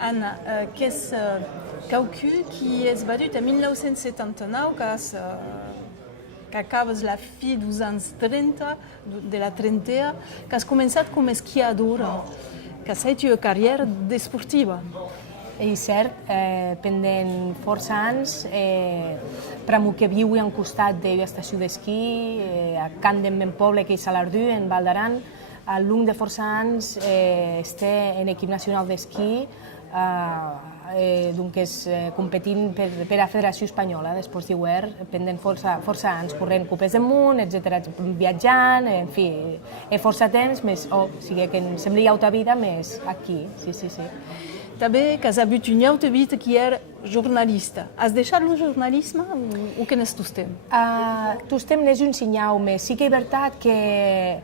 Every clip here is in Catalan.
Anna, qu'est-ce calcul qui est battu en 1979, que acabes la fi dels anys 30, de la trentena, que has començat com a esquiadora, que has fet una carrera desportiva. I cert, pendent força anys, pramo que viu al costat de l'estació d'esquí, a Can d'en meu poble, que és a l'Ardú, en Val d'Aran, al long de força anys esté en equip nacional d'esquí, competint per la Federació Espanyola d'Esports d'Hivern, pendent força anys, corrent copes del món, etc., viatjant, en fi, força temps, o sigui que em sembla altra vida més aquí, sí. També que has hagut una altra vida que era jornalista. Has deixat el jornalisme o què n'és tostem? Tostem n'és un senyal més. Sí que és veritat que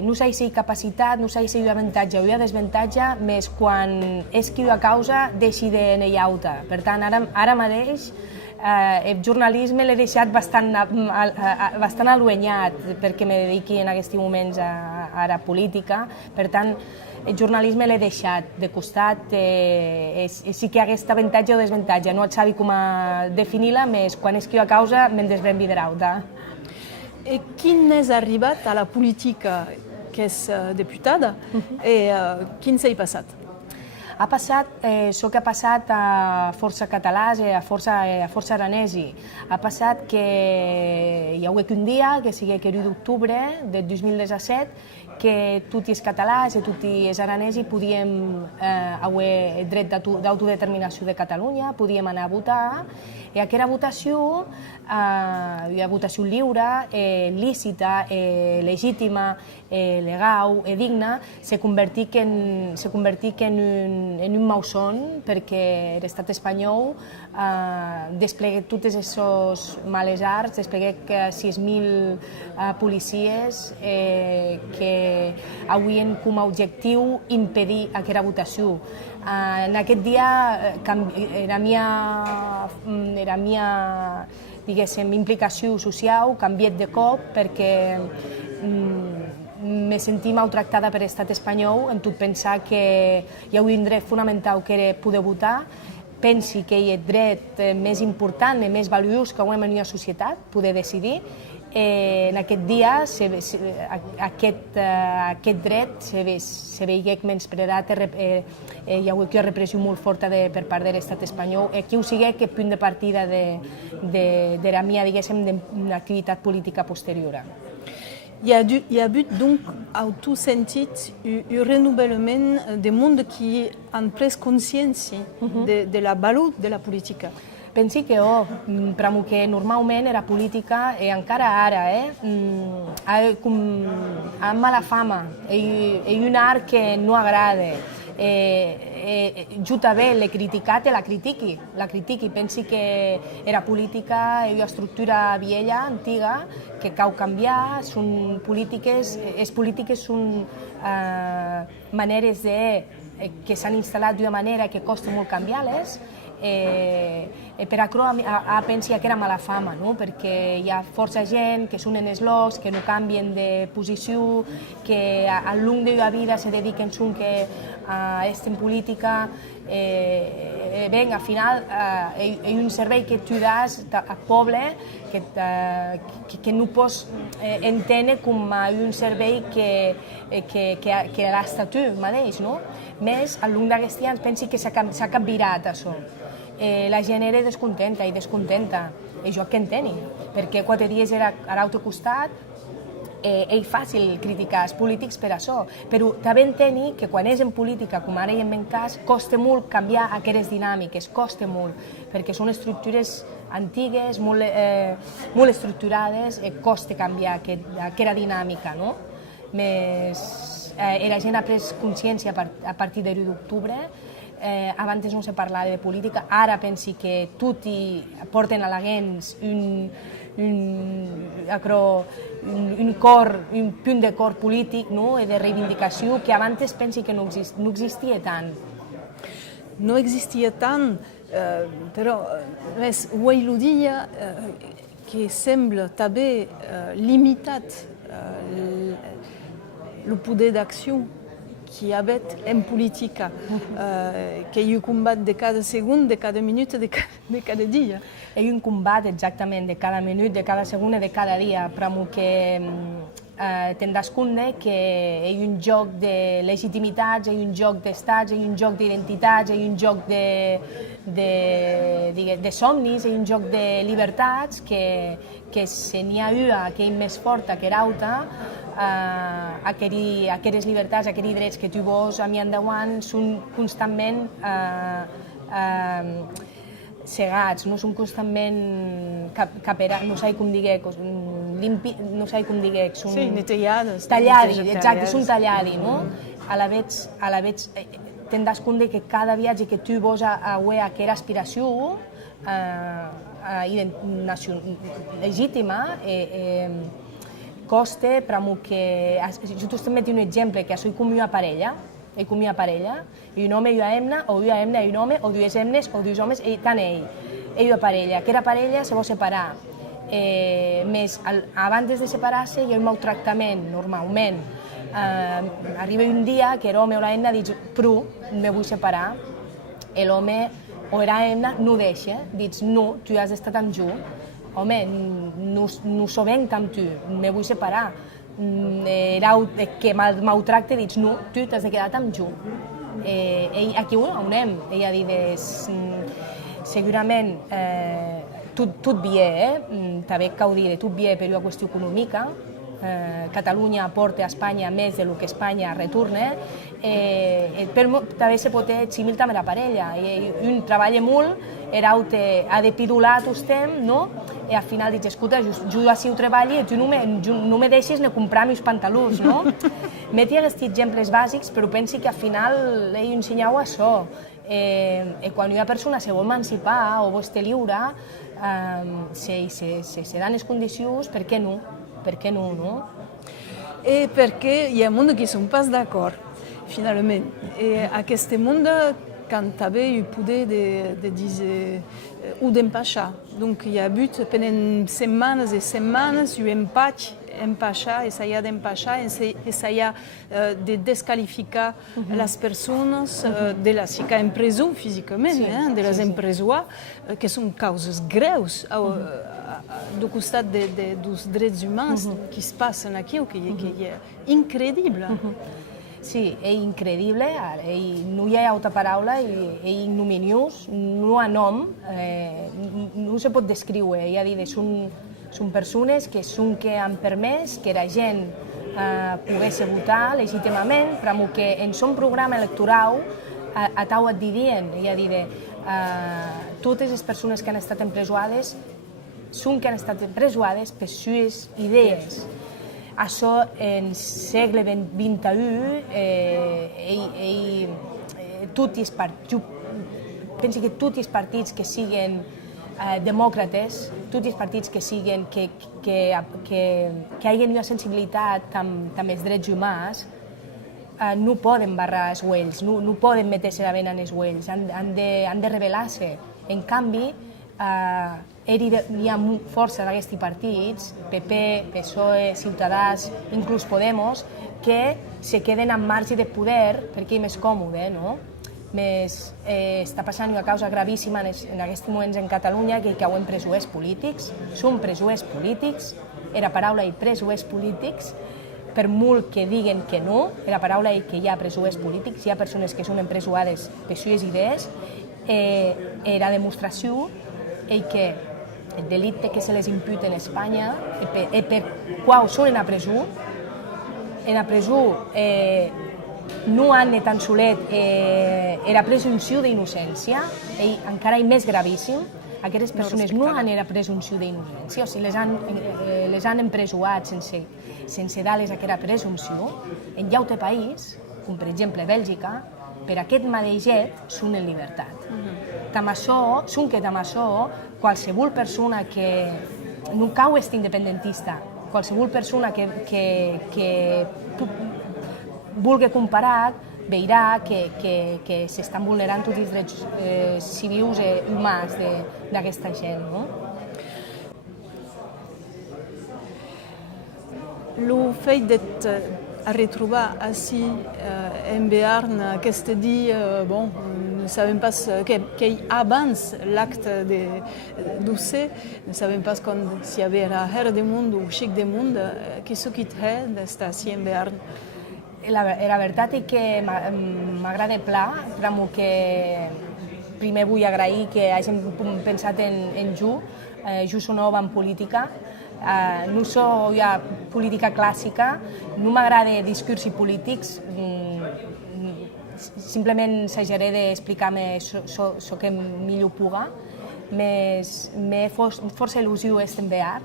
no s'ha de capacitat, no s'ha de avantatge o desavantatge, més quan és qui la causa deixi d'anar alta. Per tant, ara mateix el jornalisme l'he deixat bastant aluenyat perquè me dediqui en aquests moments a la política. Per tant, el jornalisme l'he deixat de costat, sí que hi ha aquest avantatge o desavantatge, no sabi com definir-la, més quan és qui la causa me'n desbrem vidrauta. I quin és arribat a la política, que és diputada, i quin s'hi ha passat? Això que ha passat a força catalans i a força aranesi. Ha passat que hi ha hagut un dia, que sigui el 1 d'octubre del 2017, que tots els catalans i tots els aranesi podíem haver el dret d'autodeterminació de Catalunya, podíem anar a votar, i aquesta votació, la votació lliure, lícita, legítima, legal, digna, se convertit en un malson perquè l'estat espanyol desplega tots aquests males arts, desplega 6.000 policies que havien com a objectiu impedir aquesta votació. En aquest dia la meva implicació social canviat de cop perquè me sentia maltractada per l'estat espanyol en tot pensar que hi havia un dret fonamental que era poder votar. Pensi que hi ha el dret més important i més valuós que hem en una societat, poder decidir. En aquest dia aquest dret se veia menyspreat, hi ha hagut una repressió molt forta per part de l'estat espanyol. Aquí ho sigui aquest punt de partida de la meva, diguéssim, activitat política posterior. Hi ha hagut, donc, en tot sentit, un renouvellement del món qui han pres consciència de la valor de la política. Pensi que però que normalment era política, i encara ara, ha mala fama, és un art que no agrada. Jo també l'he criticat i la critiqui. Pensi que era política, és una estructura vella, antiga, que cal canviar. Les polítiques són maneres que s'han instal·lat d'una manera que costa molt canviar-les. Per això pensi que era mala fama, perquè hi ha força gent que són en eslocs, que no canvien de posició, que al long de la vida se dediquen que estan en política. Al final és un servei que tu das al poble que no pots entendre com un servei que l'has tu mateix. Més, al long d'aquests anys pensi que s'ha capvirat això. La gent era descontenta, i jo que enteni, perquè 4 dies era a l'altre costat. És fàcil criticar els polítics per això, però també enteni que quan és en política, com ara i en el cas, costa molt canviar aquestes dinàmiques, costa molt, perquè són estructures antigues, molt estructurades, costa canviar aquesta dinàmica. La gent ha pres consciència a partir de l'1 d'octubre. Abans no se parlava de política, ara pensi que tots porten a la gent un punt de cor polític i de reivindicació que abans pensi que no existia tant. No existia tant, però avui el dia que sembla també limitat el poder d'acció qui habite en politique, que hi ha un combat de cada segon, de cada minut, de cada dia. Hi ha un combat exactament de cada minut, de cada segon i de cada dia, però que tindràs compte que hi ha un joc de legitimitats, hi ha un joc d'estats, hi ha un joc d'identitats, hi ha un joc de somnis, hi ha un joc de llibertats que se n'hi ha una que és més forta que l'altra, aquestes llibertats, aquests drets que tu vols a mi endavant són constantment cegats, no són constantment caperats, no sé com dir, no sé com dir, són... Sí, netejades. Talladi, exacte, són talladi, no? A la vegada tindràs compte que cada viatge que tu vols a veure aquesta aspiració legítima costa, però que... Jo també tinc un exemple, que soy com una parella, i un home i una hemna, o una hemna i un home, o dues hemnes, o dos homes, i tant ell. Ell una parella. Aquesta parella se vol separar. Més, abans de separar-se, hi ha un maltractament, normalment. Arriba un dia que l'home o la hemna diu, però me vull separar. L'home o la hemna no deixa, dius, no, tu has d'estar amb jo. Home, no so venc amb tu, me vull separar. Que maltracte, dius, no, tu t'has de quedar amb jo. Aquí on anem? Ella diu, segurament, tot bé, també cal dir, tot bé per una qüestió econòmica. Catalunya aporta a Espanya més del que Espanya retorna, però també se pot eximir també la parella. Un treballa molt, l'altre ha de pidular tot el temps, no? I al final dius, escolta, jo així ho treballo i tu no me deixes ni comprar meus pantalons, no? Meti aquests exemples bàsics, però pensi que al final ell ensenyau això. Quan una persona se vol emancipar o vol estar lliure, se dan les condicions, per què no? Per què no, no? Perquè hi ha molt que són pas d'acord, finalment. Aquest món, quand també hi poder de dir ou d'empachar. Donc hi ha hagut pendant setmanes i setmanes un empachar, essayer d'empachar, essayer de desqualificar les persones de les ficar en presó físicament, de les empresoir, que són causes greus do costat dos drets humans que es passen aquí, que é increïble. Sí, és increïble, no hi ha altra paraula, és ignominiós, no ha nom, no se pot descriure, ja dir, són persones que han permès que la gent pogués votar legítimament, però que en son programa electoral atau et dirien, ja dir, totes les persones que han estat empresonades són que han estat empresonades per sues idees. Això en segle XXI, penso que tots els partits que siguin demòcrates, tots els partits que siguin que hagin una sensibilitat amb els drets humans, no poden barrar els uells, no poden metre-se la vena en els uells, han de rebel·lar-se. En canvi, hi ha força d'aquests partits, PP, PSOE, Ciutadans, inclús Podemos, que se queden en marge de poder perquè és més còmode, no? Està passant una causa gravíssima en aquests moments en Catalunya, que cauen presoners polítics, són presoners polítics, la paraula és presoners polítics, per molt que diguen que no, la paraula és que hi ha presoners polítics, hi ha persones que són empresonades per les seves idees, la demostració és que el delicte que se les imputa en Espanya, per qual són en la presó no han de tan solet la presumpció d'innocència, encara és més gravíssim, aquestes persones no han la presumpció d'innocència, o sigui, les han empresonat sense dar-les aquesta presumpció. En altres país, com per exemple Bèlgica, per aquest mateix fet són en llibertat. Amb això, qualsevol persona que no cau és independentista, qualsevol persona que vulgui comparar veurà que s'estan vulnerant tots els drets civils i humans d'aquesta gent. El fet a retrobar així en Béarn aquest dia, bon, ne sabem pas que abans l'acte d'Ussé, ne sabem pas si hi havia Her de Mund o Xic de Mund, que s'ho quitté d'estar així en Béarn. La veritat és que m'agrada pla, però que primer vull agrair que hagin pensat en Ju. Jo soc nova en política, no soc política clàssica, no m'agrada discursos polítics, simplement s'ageré d'explicar-me el que millor puga. M'he força il·lusió estar en Béarn,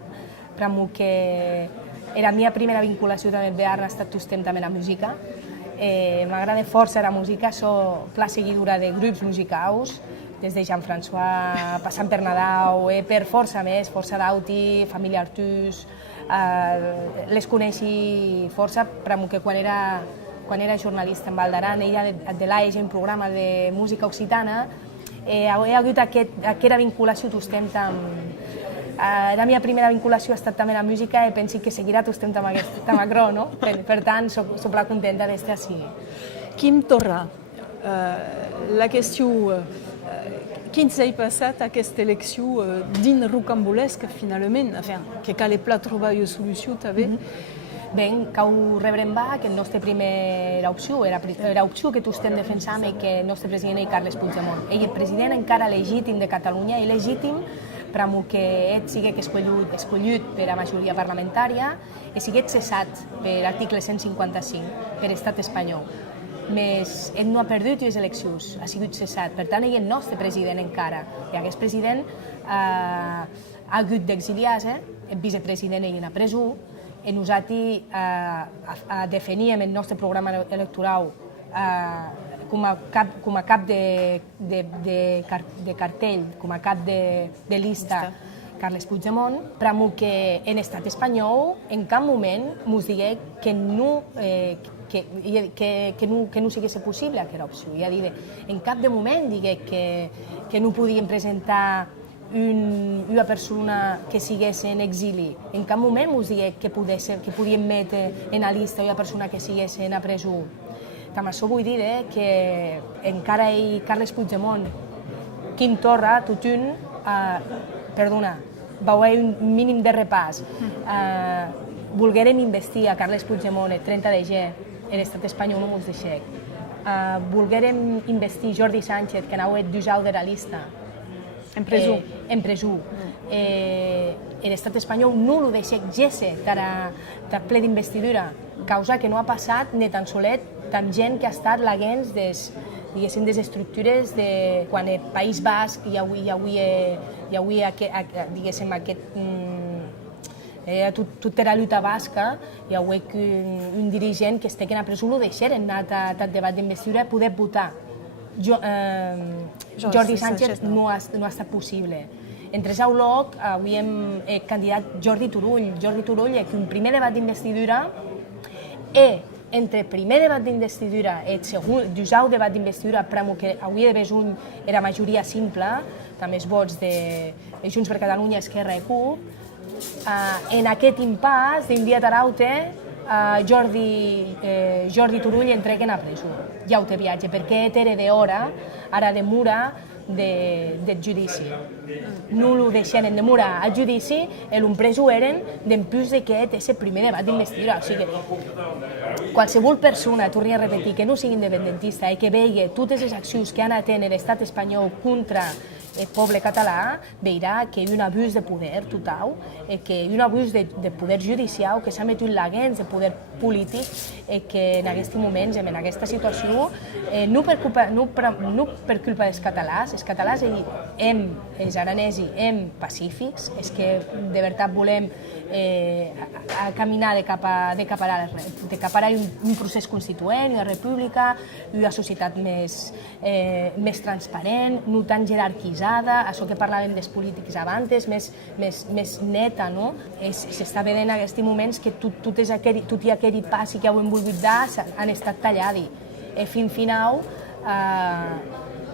però que era la meva primera vinculació també amb Béarn ha estat justament amb la música. M'agrada força la música, soc pla seguidora de grups musicals, des de Jean-François, passant per Nadal, per força més, Força d'Auti, Família Artús, les coneixi força, però que quan era jornalista en Val d'Aran, ella de l'AEG, un programa de música occitana, hi ha hagut aquesta vinculació tostent amb... La meva primera vinculació ha estat també a la música i penso que seguirà tostent amb aquesta macro, no? Per tant, soc la contenta d'estar així. Quim Torra, la qüestió... Quin s'ha passat aquesta elecció dins rocambolesca, finalment, que cal trobar una solució també? Bé, cau rebre en va que la nostra primera opció era l'opció que tu estem defensant i que el nostre president és Carles Puigdemont. Ell és president encara legítim de Catalunya i legítim però que ell sigui escollit per a majoria parlamentària i sigui cessat per article 155 per estat espanyol. Ell no ha perdut les eleccions, ha sigut cessat. Per tant, ell és el nostre president encara. I aquest president ha hagut d'exiliar-se, el vicepresident ell en la presó, i nosaltres definíem el nostre programa electoral com a cap de cartell, com a cap de llista Carles Puigdemont, però que en estat espanyol en cap moment ens digué que no sigui possible aquesta opció. Ja diré, en cap de moment digué que no podien presentar una persona que sigués en exili. En cap moment ens digué que podien metre en la llista una persona que sigués en la presó. Amb això vull dir que encara Carles Puigdemont, Quim Torra, tothom, perdona, veueu un mínim de repàs. Volguérem investir a Carles Puigdemont el 30 de gener, l'estat espanyol no ens deixa. Volguérem investir Jordi Sánchez, que anava dujau de la llista. En presó. En presó. L'estat espanyol no ho deixa gesse de ple d'investidura, causa que no ha passat ni tan solet amb gent que ha estat laguens des estructures de quan el País Basc hi havia diguéssim aquest tota la lluita basca, hi havia un dirigent que estigui a presó, ho deixaren anar a debat d'investidura poder votar. Jordi Sánchez no ha estat possible. Entre sau lloc, avui hem candidat Jordi Turull. Jordi Turull, que un primer debat d'investidura entre el primer debat d'investidura i el segon debat d'investidura, però que avui de besuny era majoria simple, també els vots de Junts per Catalunya, Esquerra i CUP, en aquest impàs, d'un dia a l'altre, Jordi Turull entreguen a presó. Ja ho té viatge, perquè era d'hora, ara demora del judici. No ho deixaren demorar al judici i l'empreso eren d'empús que és el primer debat d'investidura. O sigui, qualsevol persona, torni a repetir, que no sigui independentista i que vegi totes les accions que han anat en l'estat espanyol contra el poble català, veurà que hi ha un abús de poder total, que hi ha un abús de poder judicial, que s'ha metut laguens de poder polític, que en aquests moments, en aquesta situació, no per culpa dels catalans, els catalans, els aranesos, pacífics, és que de veritat volem caminar de cap a un procés constituent, una república, una societat més transparent, no tan jerarquitzada, això que parlàvem dels polítics abans, més neta, no? S'està veient en aquests moments que tot i aquell pas que hem volgut dar han estat tallats. Fins final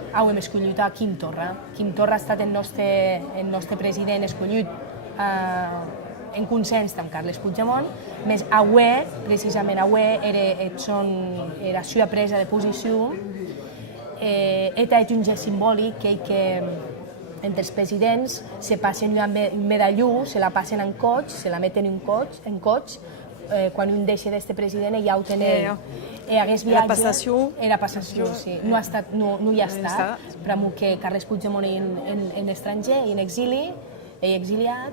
hem escollit a Quim Torra. Quim Torra ha estat el nostre president escollit en consens amb Carles Puigdemont, més avui, precisament avui, era la seva presa de posició, eta és un gest simbòlic que entre els presidents se passen un medalló, se la passen en coig, se la meten en coig, quan un deixa d'este president ja ho tenen. La passació. Era passació, sí. No hi ha estat, però que Carles Puigdemont en estranger i en exili, exiliat,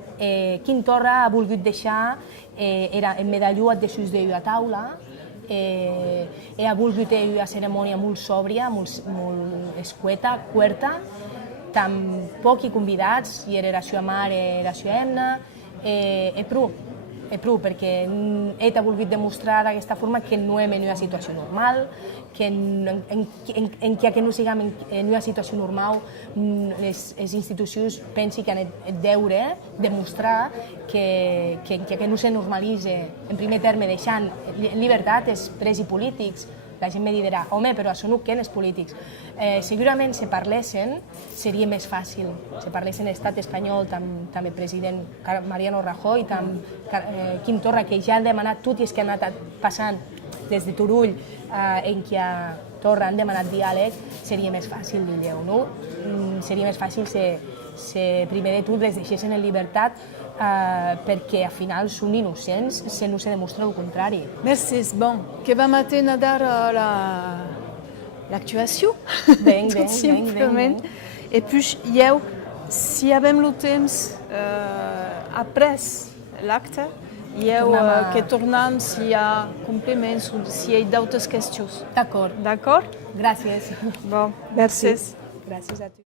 Quim Torra ha volgut deixar el medalló et deixus d'ell a taula, ha volgut una cerimònia molt sòbria, molt escueta, cuerta, amb pocs convidats, i era la seva mare, la seva Emna, perquè ell ha volgut demostrar d'aquesta forma que no hem en una situació normal, que que no siguem en una situació normal, les institucions pensen que han el deure demostrar que no se normalitza, en primer terme, deixant llibertat als presos polítics. La gent me dirà, home, però això no ho queden els polítics. Segurament, si parlessin, seria més fàcil. Si parlessin l'estat espanyol, amb el president Mariano Rajoy, amb Quim Torra, que ja han demanat, tot i els que han anat passant des de Turull en què a Torra han demanat diàleg, seria més fàcil, digueu, no? Seria més fàcil si primer de tot les deixessin en llibertat, perquè al final són innocents si no se demostra el contrari. Merci. Bon, que vam atendre ara l'actuació, tot simplement. Et puis, si avem el temps après l'acte, que tornem si hi ha complements o si hi ha d'altres qüestions. D'acord. D'acord? Gràcies. Bon, merci. Gràcies a tu.